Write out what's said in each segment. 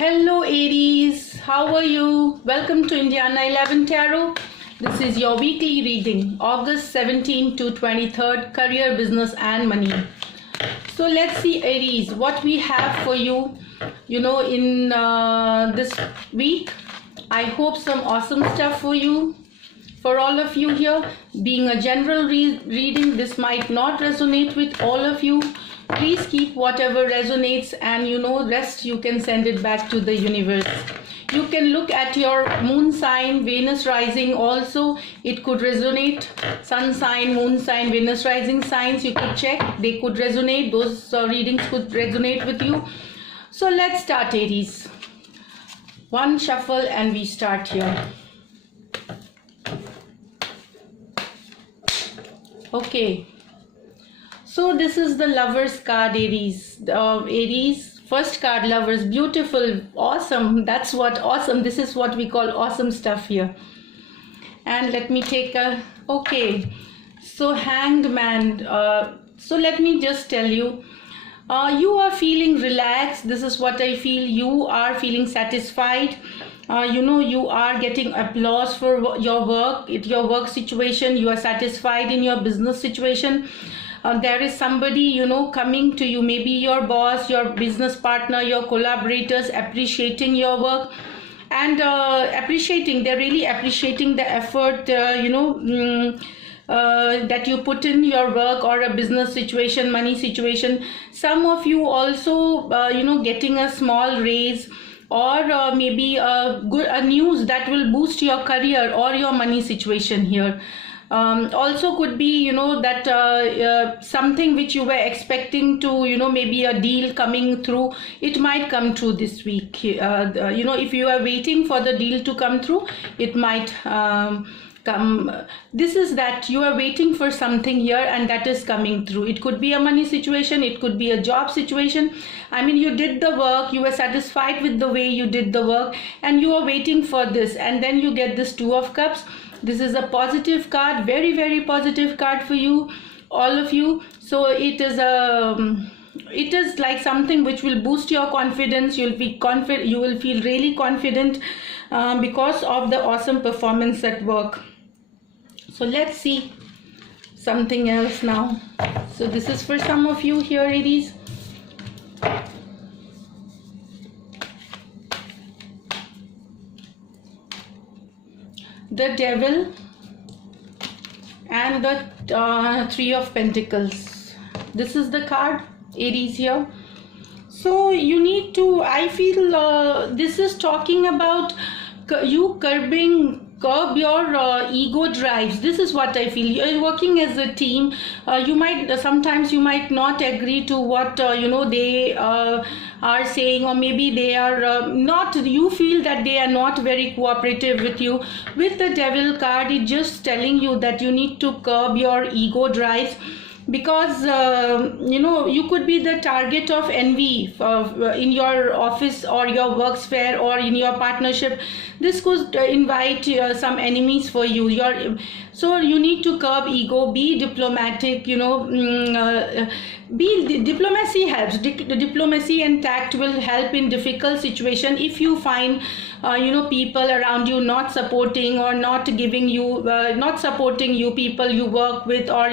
Hello Aries, how are you? Welcome to Indiana 11 Tarot. This is your weekly reading, August 17 to 23rd, career, business and money. So let's see Aries, what we have for you, in this week. I hope some awesome stuff for you. For all of you here, being a general reading, this might not resonate with all of you. Please keep whatever resonates, and rest you can send it back to the universe. You can look at your moon sign, Venus rising also. It could resonate. Sun sign, moon sign, Venus rising signs, you could check. They could resonate. Those readings could resonate with you. So let's start Aries. One shuffle and we start here. Okay, so this is the Lovers card, Aries. Aries, first card, Lovers, beautiful, awesome. That's what awesome. This is what we call awesome stuff here. And let me take a okay. So Hanged Man. So let me just tell you. You are feeling relaxed. This is what I feel. You are feeling satisfied. You are getting applause for your work, your work situation. You are satisfied in your business situation. There is somebody, coming to you, maybe your boss, your business partner, your collaborators, appreciating your work and they're really appreciating the effort, that you put in your work or a business situation, money situation. Some of you also, getting a small raise, or maybe a news that will boost your career or your money situation here. Also could be, that something which you were expecting to, maybe a deal coming through, it might come through this week. If you are waiting for the deal to come through, it might come. This is that you are waiting for something here and that is coming through. It could be a money situation, it could be a job situation. I mean, you did the work, you were satisfied with the way you did the work, and you are waiting for this, and then you get this Two of Cups. This is a positive card, very, very positive card for you, all of you. So it is like something which will boost your confidence. You'll be confident, you will feel really confident because of the awesome performance at work. So let's see something else now. So this is for some of you here, Aries. The Devil and the Three of Pentacles. This is the card, Aries, here. So you need to, I feel this is talking about you curb your ego drives. This is what I feel. You're working as a team. Sometimes you might not agree to what they are saying, or maybe they are not, you feel that they are not very cooperative with you. With the Devil card, it's just telling you that you need to curb your ego drives, because you could be the target of envy in your office or your work sphere or in your partnership. This could invite some enemies for you. So you need to curb ego, be diplomatic, diplomacy helps. Diplomacy and tact will help in difficult situation. If you find people around you not supporting or not giving you, not supporting you, people you work with, or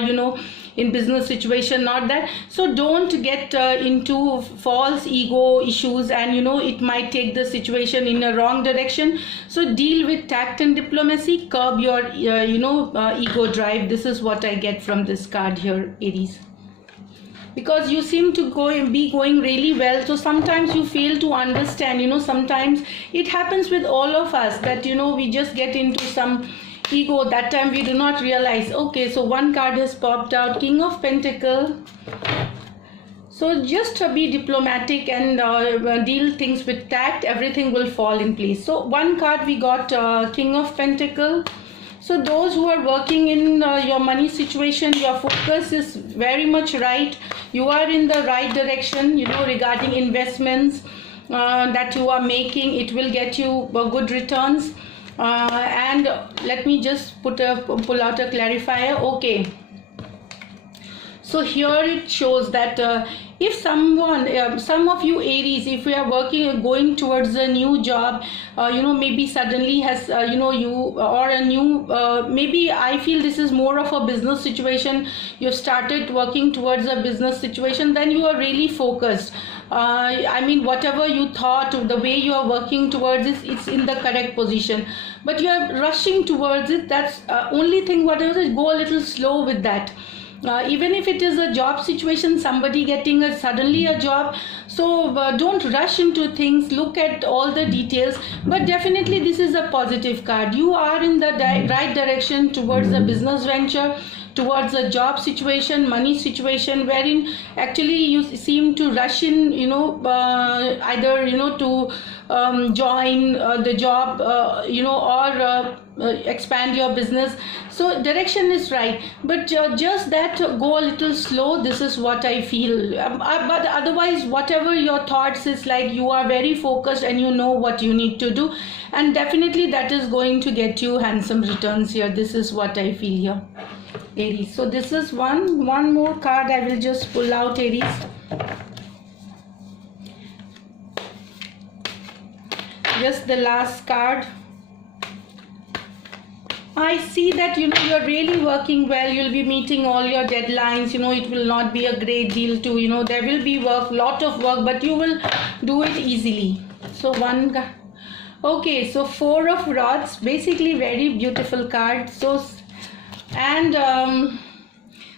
in business situation, not that. So don't get into false ego issues, and it might take the situation in a wrong direction. So deal with tact and diplomacy, curb your ego drive. This is what I get from this card here, Aries, because you seem to be going really well. So sometimes you fail to understand, sometimes it happens with all of us that we just get into some ego. That time we do not realize. Okay, so one card has popped out, King of Pentacles. So just be diplomatic and deal things with tact. Everything will fall in place. So one card we got, King of Pentacles. So those who are working in your money situation, your focus is very much right. You are in the right direction, regarding investments that you are making. It will get you good returns. And let me just pull out a clarifier. Okay, so here it shows that if some of you Aries, if you are going towards a new job, maybe suddenly has you or a new maybe I feel this is more of a business situation. You've started working towards a business situation, then you are really focused. I mean, whatever you thought, the way you are working towards it, it's in the correct position, but you are rushing towards it. That's only thing, whatever is, go a little slow with that. Even if it is a job situation, somebody getting suddenly a job, so don't rush into things, look at all the details. But definitely this is a positive card. You are in the right direction towards a business venture, towards a job situation, money situation, wherein actually you seem to rush in, either to join the job, or expand your business. So direction is right, but just that go a little slow. This is what I feel. But otherwise, whatever your thoughts is like, you are very focused and you know what you need to do, and definitely that is going to get you handsome returns here. This is what I feel here, Aries. So this is one more card I will just pull out, Aries. Just the last card. I see that you're really working well. You'll be meeting all your deadlines. It will not be a great deal to, there will be lot of work, but you will do it easily. So okay, so 4 of Rods, basically very beautiful card. So, and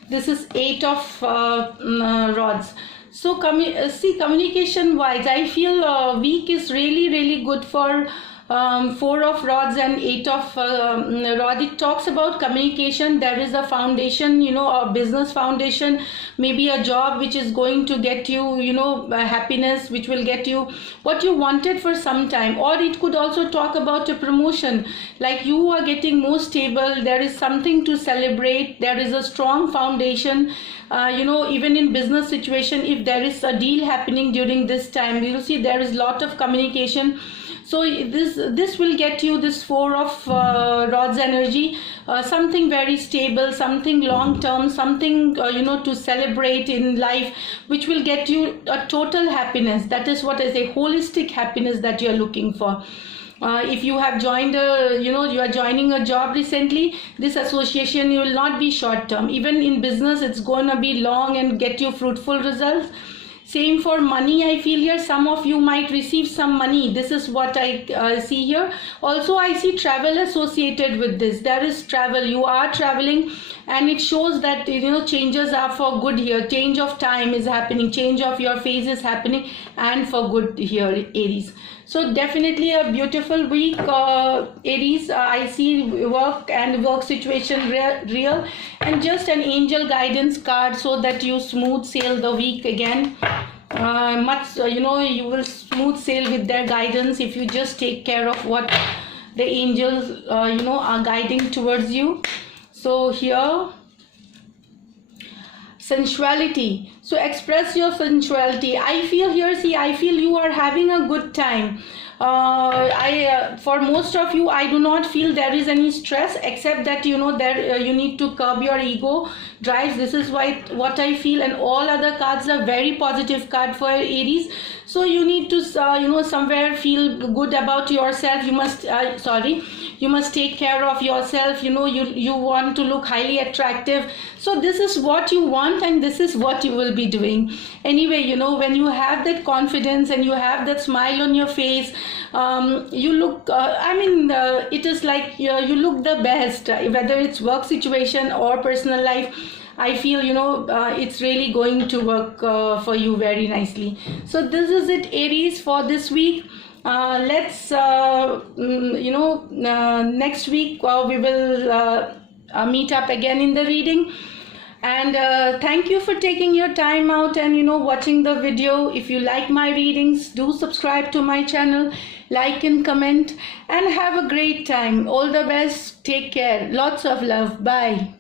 this is 8 of Rods. So communication wise, I feel week is really good for 4 of Rods and 8 of Rod. It talks about communication. There is a foundation, a business foundation, maybe a job which is going to get you, happiness, which will get you what you wanted for some time. Or it could also talk about a promotion, like you are getting more stable. There is something to celebrate. There is a strong foundation. Even in business situation, if there is a deal happening during this time, you will see there is lot of communication. So this will get you this 4 of Rods energy, something very stable, something long term, something to celebrate in life, which will get you a total happiness. That is what I say, holistic happiness that you are looking for. If you have joined you are joining a job recently, this association will not be short term. Even in business, it's going to be long and get you fruitful results. Same for money, I feel here. Some of you might receive some money. This is what I see here. Also, I see travel associated with this. There is travel. You are traveling, and it shows that changes are for good here. Change of time is happening. Change of your phase is happening, and for good here, Aries. So definitely a beautiful week, Aries. I see work and work situation real, and just an angel guidance card so that you smooth sail the week again. You will smooth sail with their guidance if you just take care of what the angels are guiding towards you. So here, sensuality. So express your sensuality. I feel here, I feel you are having a good time. For most of you, I do not feel there is any stress, except that you need to curb your ego drives. This is what I feel, and all other cards are very positive card for Aries. So you need to somewhere feel good about yourself. You must you must take care of yourself. You want to look highly attractive. So this is what you want, and this is what you will be doing. Anyway, when you have that confidence and you have that smile on your face, you look, it is like you look the best, whether it's work situation or personal life. I feel it's really going to work for you very nicely. So this is it, Aries, for this week. Let's next week we will meet up again in the reading. And thank you for taking your time out and watching the video. If you like my readings, do subscribe to my channel, like and comment, and have a great time. All the best. Take care. Lots of love. Bye.